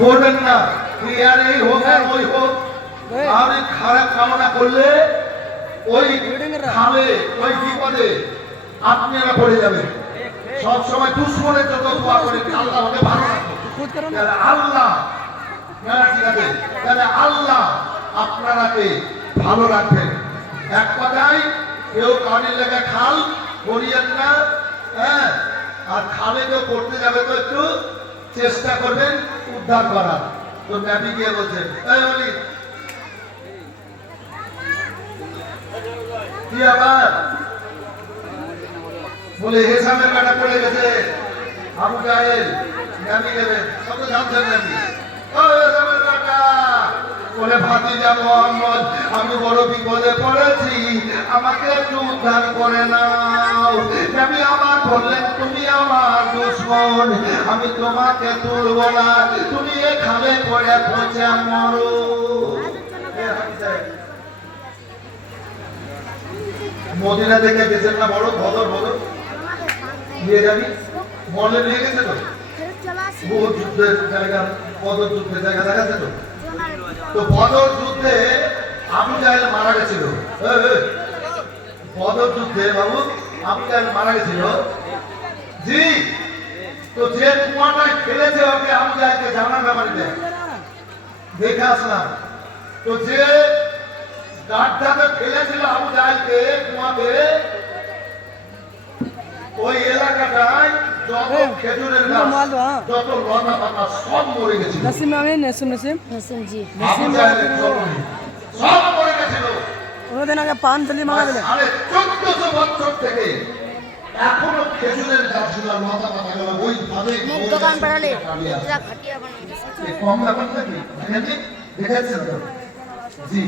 করবেন না। আর এই হোক আর ওই হোক, আর খারাপ কামনা করলে ওই খাবে, ওই বিপদে আপনারা পড়ে যাবেন। সব সময় দুশ্মনের জন্য দোয়া করে আল্লাহ আমাকে ভালো রাখো। আল্লাহ ঠিক আছে, তাহলে আল্লাহ আপনারাকে ভালো রাখবেন। এক কথায় কেউ কানের লেগে খাল করিয়েন না, হ্যাঁ, আর খালে কেউ করতে যাবে তো একটু চেষ্টা করবেন উদ্ধার করার। তো ন্যাপি গিয়ে বলছেন কি আবার বলে হেসামের কাটা পড়ে গেছে আবু জাহেল, ন্যাপি গেলেন, সব তো জানছেন নাকি? ও হেসামের কাটা বলে ভাতিজা মোহাম্মদ, আমি বড় বিপদে পড়েছি, আমাকে একটু উদ্ধার করে নাও। নবী আমার বললেন, তুমি আমার দুশমন, আমি তোমাকে তুলব না, তুমি এখানে পড়ে পচে মরো। মদিনা থেকে গেছেন না বড় বদর, বদর নিয়ে যাবি, মলে নিয়ে গেছে তো বহু যুদ্ধের জায়গা, বদর যুদ্ধের জায়গা দেখাচ্ছে তো। তো বদর যুদ্ধে আবু জাহেল মারা গেছিল, বদর যুদ্ধে বাবু আবু জাহেল মারা গেছিল। জি, তো যে কুয়াটায় ফেলেছে ওকে আবু জাহেলকে জানার ব্যাপারে দেখে আসলাম। তো যে গাড্ডাতে ফেলেছিল আবু জাহেলকে কুয়াতে, ওই এলাকাটায় যত খেজুরের গাছ, যত লতা পাতা সব মরে গেছিল। नसीम आमीन, नसीम नसीम नसीम जी আবু জাহেলের জন্মে সব মরে গেছিল। उन्होंने दिन आगे पान जल्दी मंगा दिले। 1400 বছর থেকে এখনো খেজুরের গাছগুলো, লতা পাতাগুলো ওই ভাবে দোকান পাড়ালে যা খাটিয়া বানাই কম ব্যাপার নাকি দেখেছেন তো? জি।